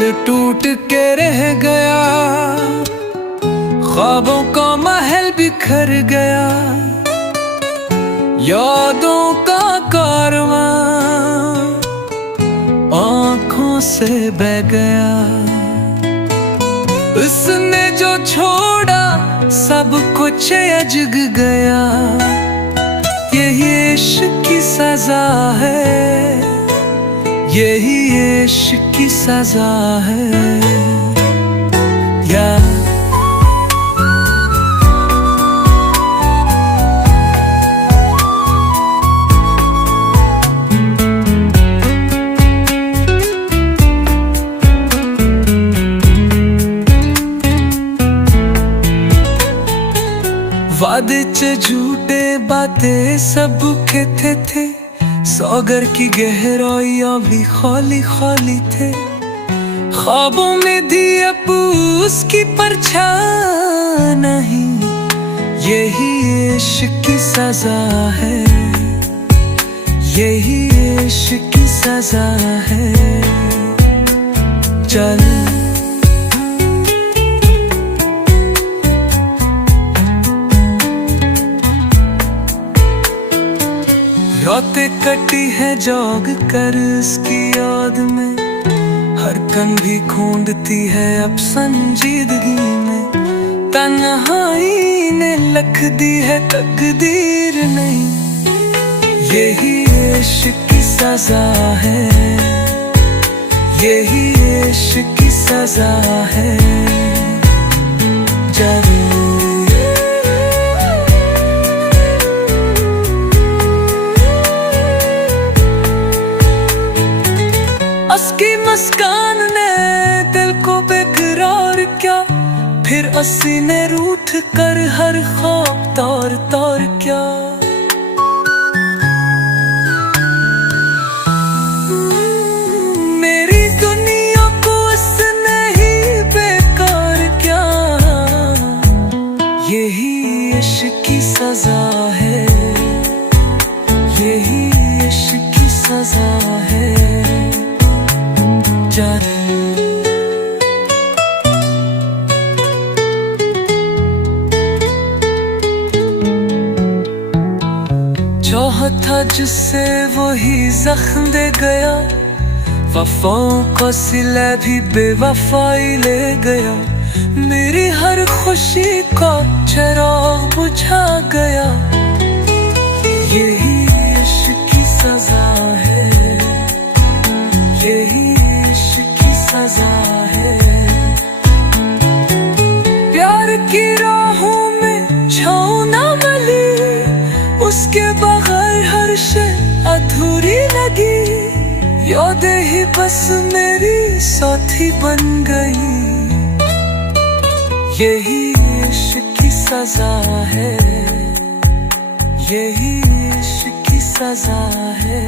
दिल टूट के रह गया, ख्वाबों का महल बिखर गया, यादों का कारवां आंखों से बह गया। उसने जो छोड़ा सब कुछ अजग गया, यही इश्क की सजा है, यही इश्क की सजा है। वादे च झूठे बातें सब कहते थे, सौगर की गहराइयां भी खाली खाली थे। ख्वाबों में दी अब उसकी परछाई नहीं, यही इश्क की सजा है, यही इश्क की सजा है। चल रातें कटी है जाग कर उसकी याद में, हर कन भी खूंदती है अब संजीदगी में। तन्हाई ने लख दी है तकदीर नहीं, यही इश्क की सजा है, यही इश्क की सजा है। उसकी मुस्कान ने दिल को बेकरार किया, फिर असी ने रूठ कर हर ख्वाब तौर तौर किया। मेरी दुनिया को उसने ही बेकार किया, यही इश्क की सजा है, यही इश्क की सजा है। चाहा था जिससे वही जख्म दे गया, वफाओं का सिला भी बेवफाई ले गया। मेरी हर खुशी का चिराग बुझा गया, यही इश्क की सजा है, यही इश्क की सजा है। प्यार की राहों में छाँव न मिली, उसके बगैर हर शय अधूरी लगी। यादें ही बस मेरी साथी बन गई, यही इश्क की सजा है, यही इश्क की सजा है।